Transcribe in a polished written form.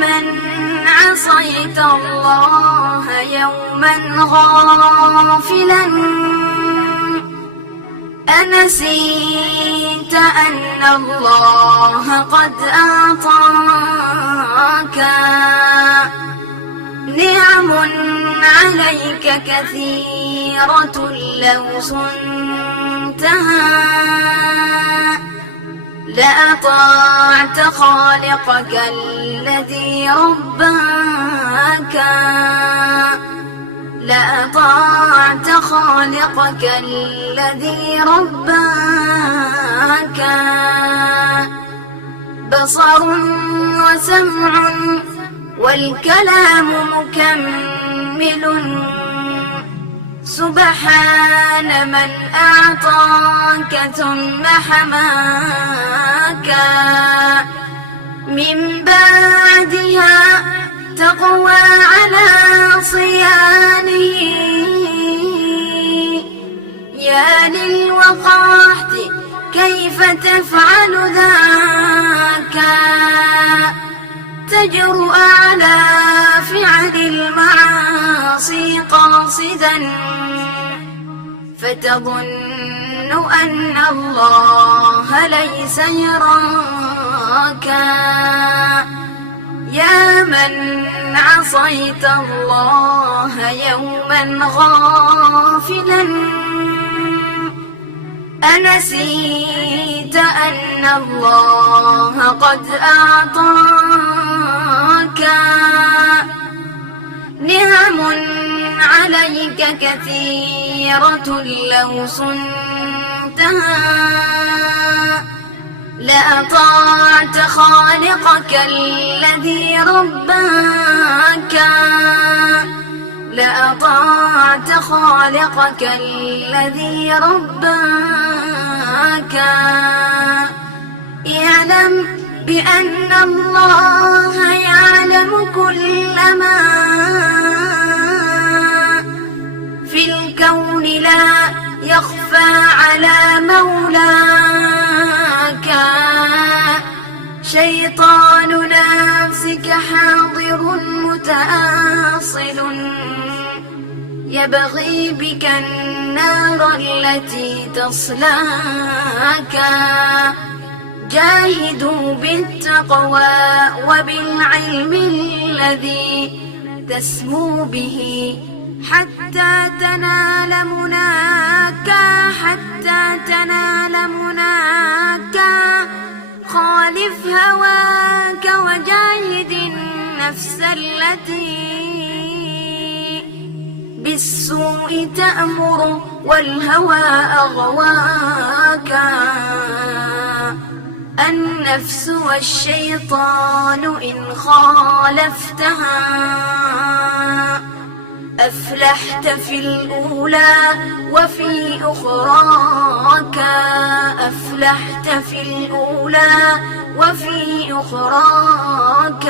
من عصيت الله يوما غافلا أنسيت أن الله قد أعطاك نعم عليك كثيرة لو صنتها لأطعت خالقك الذي رباك لأطعت خالقك الذي رباك بصر وسمع والكلام مكمل سبحان من أعطاك ثم حماك من بعدها تقوى على صيانه يا للوقاحة كيف تفعل ذاك تجرؤ على فعل المعاصي قاصدا فتظن أن الله ليس يراك يا من عصيت الله يوما غافلا أنسيت أن الله قد أعطاك نعم عليك كثيرة لو صنتها لأطعت خالقك الذي رباك لأطعت خالقك الذي رباك اعلم بأن الله يعلم كل ما في الكون لا يخفى على مولاك شيطان نفسك حاضر متآصل يبغي بك النار التي تصلاك جاهدوا بالتقوى وبالعلم الذي تسمو به حتى تنال مناك حتى تنال مناك خالف هواك وجاهد النفس التي بالسوء تأمر والهوى أغواك النفس والشيطان إن خالفتها أفلحت في الأولى وفي أخراك أفلحت في الأولى وفي أخراك